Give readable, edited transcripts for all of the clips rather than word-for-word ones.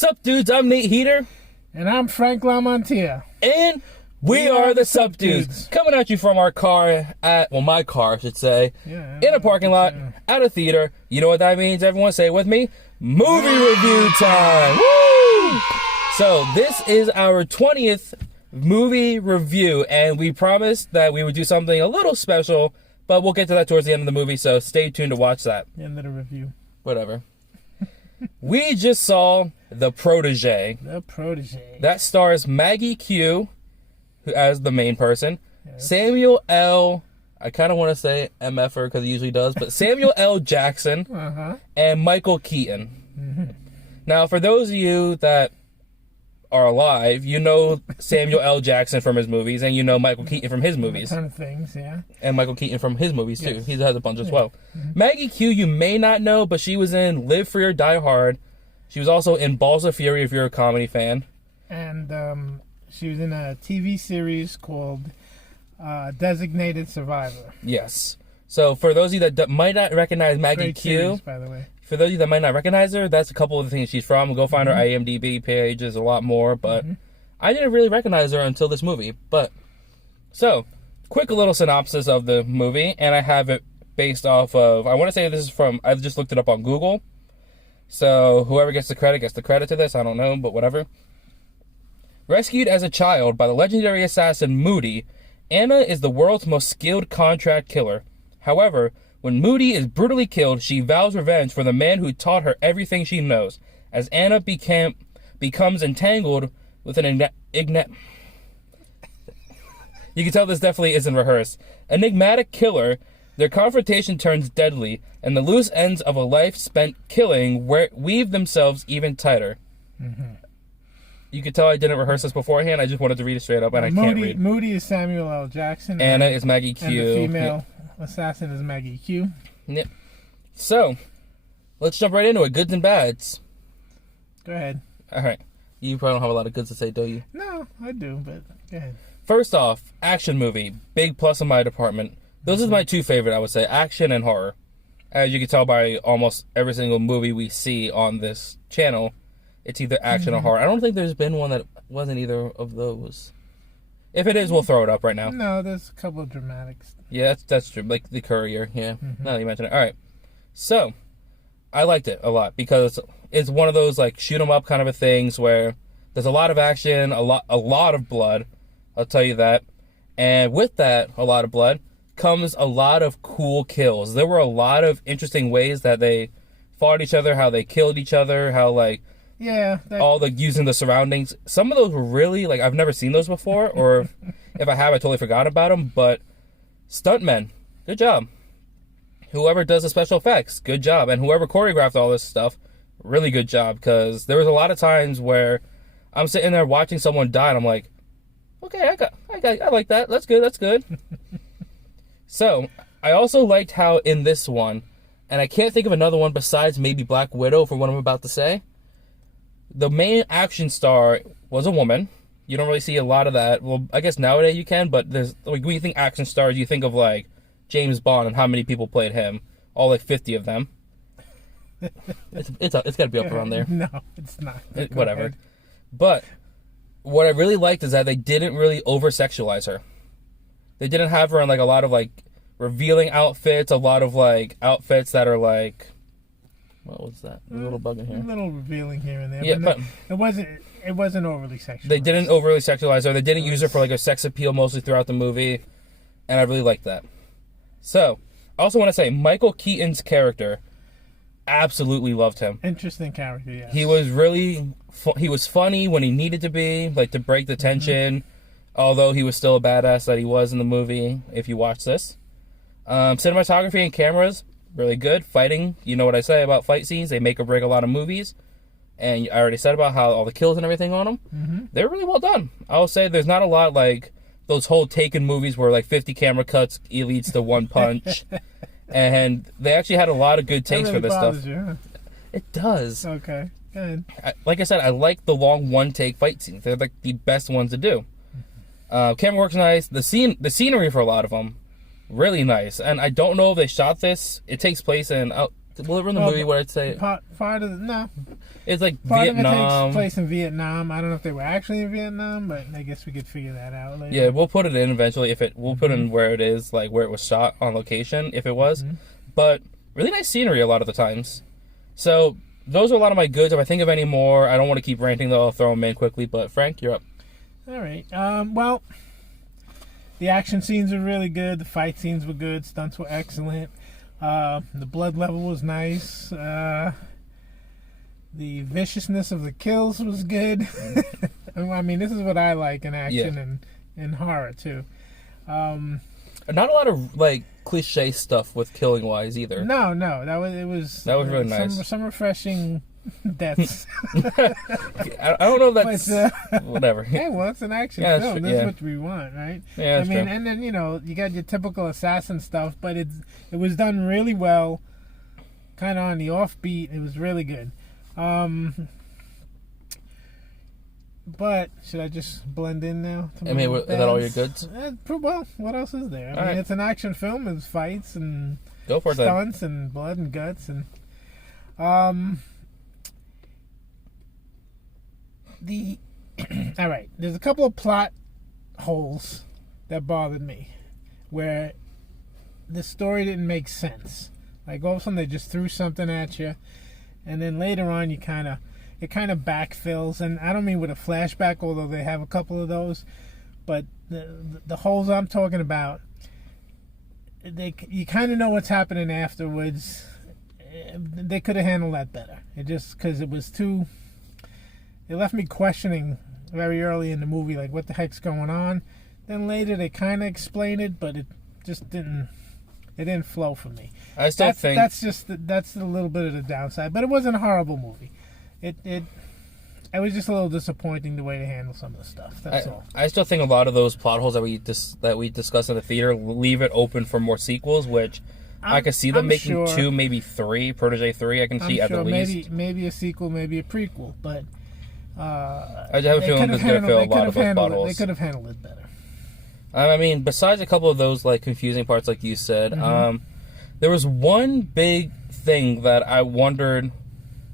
Sup, dudes? I'm Nate Heater. And I'm Frank Lamontia. And we are the Sup Dudes. Coming at you from our car my car, I should say. Yeah, in a parking lot, at a theater. You know what that means? Everyone say it with me. Movie review time. Woo! So, this is our 20th movie review. And we promised that we would do something a little special. But we'll get to that towards the end of the movie. So, stay tuned to watch that. End of the review. Whatever. We just saw The Protegé. The Protegé. That stars Maggie Q as the main person. Yes. Samuel L. I kind of want to say MFer because he usually does, but Samuel L. Jackson and Michael Keaton. Mm-hmm. Now, for those of you that are alive, you know Samuel L. Jackson from his movies, and you know Michael Keaton from his movies. A ton of things, yeah. And Michael Keaton from his movies, too. Yes. He has a bunch as well. Mm-hmm. Maggie Q, you may not know, but she was in Live Free or Die Hard. She was also in Balls of Fury, if you're a comedy fan. And she was in a TV series called Designated Survivor. Yes. So for those of you that might not recognize Maggie Q, series, by the way. For those of you that might not recognize her, that's a couple of the things she's from. Go find her IMDb page. There's a lot more, but I didn't really recognize her until this movie. But so, quick little synopsis of the movie, and I have it based off of, I want to say this is from, I just looked it up on Google. So whoever gets the credit to this. I don't know, but whatever. Rescued as a child by the legendary assassin Moody, Anna is the world's most skilled contract killer. However, when Moody is brutally killed, she vows revenge for the man who taught her everything she knows. As Anna becomes entangled with an you can tell this definitely isn't rehearsed. Enigmatic killer, their confrontation turns deadly, and the loose ends of a life spent killing weave themselves even tighter. Mm-hmm. You can tell I didn't rehearse this beforehand. I just wanted to read it straight up, and I can't read. Moody is Samuel L. Jackson. Anna is Maggie Q. And the female assassin is Maggie Q. Yep. So, let's jump right into it. Goods and bads. Go ahead. All right. You probably don't have a lot of goods to say, do you? No, I do, but go ahead. First off, action movie. Big plus in my department. Those are my two favorite, I would say. Action and horror. As you can tell by almost every single movie we see on this channel, it's either action or horror. I don't think there's been one that wasn't either of those. If it is, we'll throw it up right now. No, there's a couple of dramatics. Yeah, that's true. Like the Courier, yeah. Now that you mention it. All right. So, I liked it a lot because it's one of those like shoot 'em up kind of a things where there's a lot of action, a lot of blood. I'll tell you that. And with that, a lot of blood comes a lot of cool kills. There were a lot of interesting ways that they fought each other, how they killed each other, how like all the using the surroundings. Some of those were really like I've never seen those before, or if I have, I totally forgot about them. But stuntmen, good job. Whoever does the special effects, good job. And whoever choreographed all this stuff, really good job. Because there was a lot of times where I'm sitting there watching someone die, and I'm like, okay, I like that. That's good. So, I also liked how in this one, and I can't think of another one besides maybe Black Widow for what I'm about to say, the main action star was a woman. You don't really see a lot of that. Well, I guess nowadays you can, but there's like when you think action stars, you think of like James Bond and how many people played him. All like 50 of them. It's got to be up around there. No, it's not. Whatever. Ahead. But what I really liked is that they didn't really over-sexualize her. They didn't have her in like a lot of like revealing outfits, a lot of like outfits that are like, what was that? A little bug in here. A little revealing here and there. Yeah, but it wasn't overly sexualized. They didn't overly sexualize her. They didn't use her for like a sex appeal mostly throughout the movie, and I really liked that. So, I also want to say Michael Keaton's character, absolutely loved him. Interesting character, yes. He was really he was funny when he needed to be, like to break the tension. Although he was still a badass that he was in the movie. If you watch this, cinematography and cameras really good. Fighting, you know what I say about fight scenes. They make or break a lot of movies. And I already said about how all the kills and everything on them. They're really well done. I'll say there's not a lot like those whole Taken movies where like 50 camera cuts leads to one punch. And they actually had a lot of good takes for this stuff. You, huh? It does. Okay, good. Like I said, I like the long one-take fight scenes. They're like the best ones to do. Camera work's nice. The scenery for a lot of them, really nice. And I don't know if they shot this. It takes place in, Well, in the movie, what I'd say, Part of the, no. it's like Part of it Vietnam. takes place in Vietnam. I don't know if they were actually in Vietnam, but I guess we could figure that out later. Yeah, we'll put it in eventually. We'll put in where it is, like where it was shot on location, if it was. But really nice scenery a lot of the times. So those are a lot of my goods. If I think of any more, I don't want to keep ranting though. I'll throw them in quickly. But Frank, you're up. All right. Well, the action scenes were really good. The fight scenes were good. Stunts were excellent. The blood level was nice. The viciousness of the kills was good. I mean, this is what I like in action and horror too. Not a lot of like cliche stuff with killing wise either. No, that was really nice. Some refreshing deaths. I don't know if that's whatever. Hey, well, it's an action film. This is what we want, right? Yeah, that's true. And then you got your typical assassin stuff, but it was done really well, kind of on the offbeat. It was really good. But should I just blend in now? I mean, is that all your goods? Well, what else is there? I mean, it's an action film. It's fights and go for it, stunts and blood and guts and all right. There's a couple of plot holes that bothered me, where the story didn't make sense. Like all of a sudden they just threw something at you, and then later on it kind of backfills. And I don't mean with a flashback, although they have a couple of those, but the holes I'm talking about, you kind of know what's happening afterwards. They could have handled that better. It just because it left me questioning very early in the movie, like what the heck's going on. Then later they kind of explain it, but it just didn't flow for me. I still think that's a little bit of the downside, but it wasn't a horrible movie. It was just a little disappointing the way they handle some of the stuff. That's all. I still think a lot of those plot holes that we discussed in the theater leave it open for more sequels, which I could see them making 2, maybe 3. Protegé 3, I can see at the least. Maybe a sequel, maybe a prequel, but I have a feeling this is going to fill a lot of those plot holes. They could have handled it better. I mean, besides a couple of those like confusing parts, like you said, there was one big thing that I wondered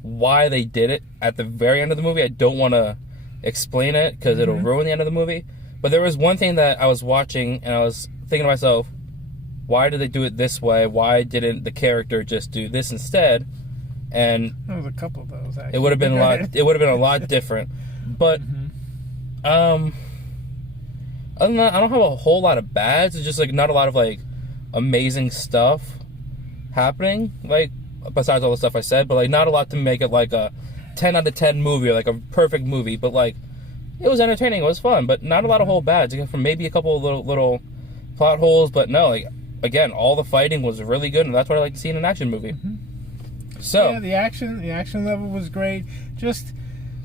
why they did it at the very end of the movie. I don't want to explain it because it'll ruin the end of the movie. But there was one thing that I was watching and I was thinking to myself, why did they do it this way? Why didn't the character just do this instead? And there was a couple of those. Actually. It would have been a lot. It would have been a lot different. But other than that, I don't have a whole lot of bads. It's just like not a lot of like amazing stuff happening. Like besides all the stuff I said, but like not a lot to make it like a 10 out of 10 movie or like a perfect movie. But like it was entertaining. It was fun, but not a lot of whole bads. Except for maybe a couple of little plot holes. But no, like again, all the fighting was really good, and that's what I like to see in an action movie. So yeah, the action level was great. Just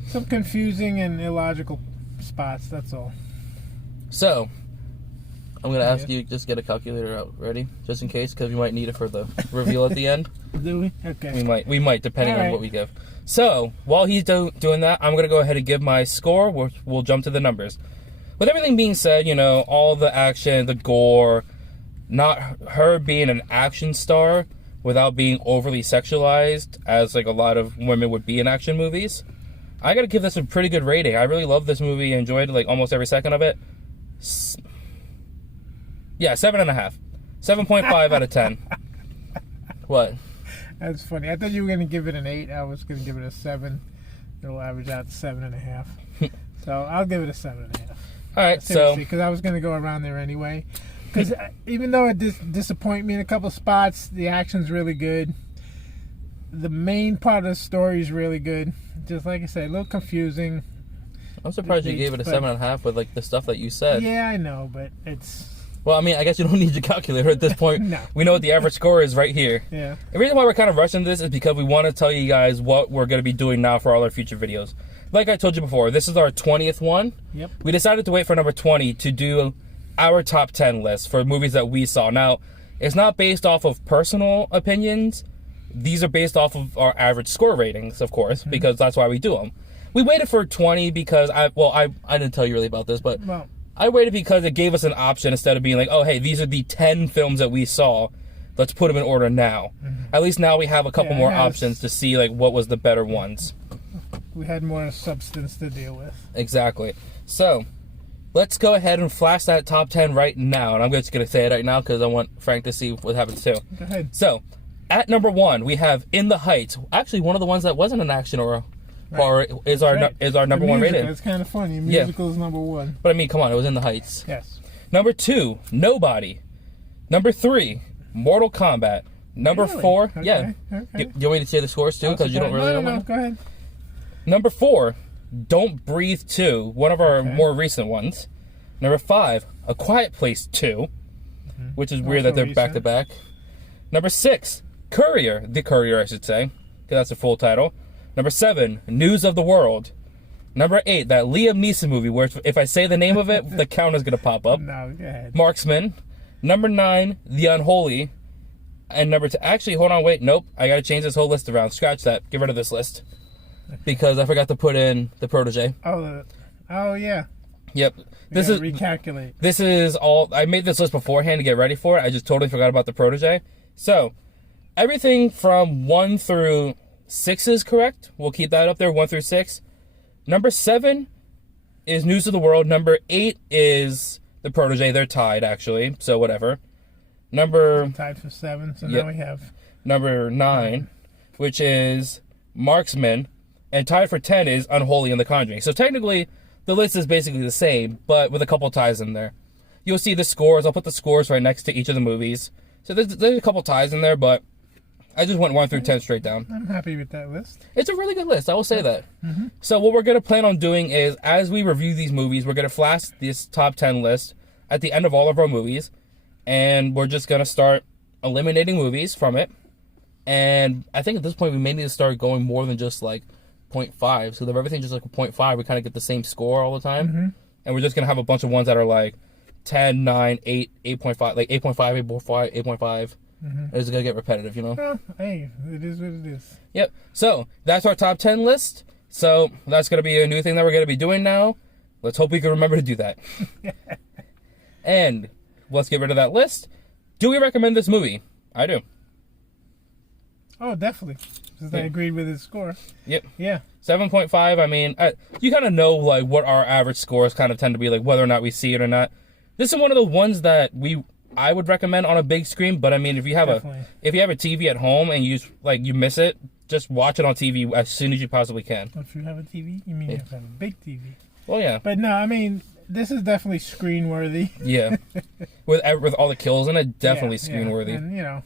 some confusing and illogical spots. That's all. So I'm gonna ask you just get a calculator out ready, just in case, because we might need it for the reveal at the end. Do we? Okay. We might depending on what we give. So while he's doing that, I'm gonna go ahead and give my score. We'll jump to the numbers. With everything being said, all the action, the gore, not her being an action star without being overly sexualized, as like a lot of women would be in action movies, I gotta give this a pretty good rating. I really love this movie. I enjoyed like almost every second of it. 7.5. 7.5 out of 10. What? That's funny. I thought you were going to give it an 8. I was going to give it a 7. It'll average out to 7.5. So I'll give it a 7.5. All right, seriously, because I was going to go around there anyway. Because even though it disappointed me in a couple spots, the action's really good. The main part of the story is really good. Just like I said, a little confusing. I'm surprised you gave it a 7.5 with like the stuff that you said. Yeah, I know, but it's... Well, I mean, I guess you don't need your calculator at this point. No. We know what the average score is right here. Yeah. The reason why we're kind of rushing this is because we want to tell you guys what we're going to be doing now for all our future videos. Like I told you before, this is our 20th one. Yep. We decided to wait for number 20 to do our top 10 list for movies that we saw. Now, it's not based off of personal opinions. These are based off of our average score ratings, of course, because that's why we do them. We waited for 20 because I didn't tell you really about this, but I waited because it gave us an option instead of being like, oh, hey, these are the 10 films that we saw let's put them in order now. At least now we have a couple more options to see like what was the better ones. We had more substance to deal with. Exactly. So let's go ahead and flash that top 10 right now. And I'm just going to say it right now because I want Frank to see what happens too. Go ahead. So at number 1, we have In the Heights. Actually, one of the ones that wasn't an action or horror is our number 1 rated. It's kind of funny. Musical is number 1. But I mean, come on, it was In the Heights. Yes. Number 2, Nobody. Number 3, Mortal Kombat. Number 4, okay. yeah. Okay. You want me to say the scores too? Because you don't really know. No, go ahead. Number 4, Don't Breathe 2, one of our more recent ones. Number 5, A Quiet Place 2, which is weird that they're back to back. Number 6, Courier, The Courier, I should say, because that's the full title. Number 7, News of the World. Number 8, that Liam Neeson movie where if I say the name of it, the count is going to pop up. No, go ahead. Marksman. Number 9, The Unholy. And number 10, actually, hold on, wait, nope. I got to change this whole list around. Scratch that. Get rid of this list. Because I forgot to put in the Protegé. Oh yeah. Yep. This is recalculate. This is all. I made this list beforehand to get ready for it. I just totally forgot about the Protegé. So everything from 1 through 6 is correct. We'll keep that up there. 1 through 6. Number 7 is News of the World. Number 8 is the Protegé. They're tied actually. So whatever. Tied for 7. So now we have number 9, which is Marksman. And tied for 10 is Unholy and the Conjuring. So technically, the list is basically the same, but with a couple ties in there. You'll see the scores. I'll put the scores right next to each of the movies. So there's a couple ties in there, but I just went 1 through 10 straight down. I'm happy with that list. It's a really good list. I will say that. So what we're going to plan on doing is, as we review these movies, we're going to flash this top 10 list at the end of all of our movies. And we're just going to start eliminating movies from it. And I think at this point, we may need to start going more than just like 0.5. So if everything's just like a 0.5, we kind of get the same score all the time. And we're just going to have a bunch of ones that are like 10, 9, 8, 8.5, like 8.5, 8.5, 8.5. It's going to get repetitive, you know? Well, hey, it is what it is. Yep. So that's our top 10 list. So that's going to be a new thing that we're going to be doing now. Let's hope we can remember to do that. And let's get rid of that list. Do we recommend this movie? I do. Oh, definitely. Because I agreed with his score. Yep. Yeah. 7.5. I mean, you kind of know like what our average scores kind of tend to be, like whether or not we see it or not. This is one of the ones that I would recommend on a big screen. But I mean, if you have a TV at home and you miss it, just watch it on TV as soon as you possibly can. If you have a TV, you mean you have to have a big TV? Well, yeah. But no, I mean, this is definitely screen worthy. Yeah. with all the kills in it, definitely screen worthy. And you know,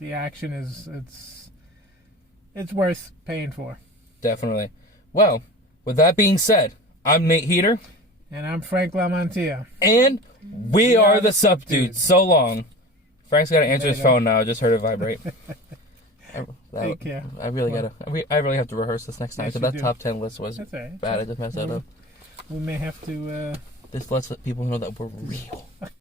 the action is it's worth paying for. Definitely. Well, with that being said, I'm Nate Heater. And I'm Frank Lamantia. And we are the Sup Dudes. So long. Frank's got to answer his phone now. I just heard it vibrate. Take care. I really have to rehearse this next time. Yes, So that top 10 list was right. bad. I just messed that up. We may have to... This lets people know that we're real.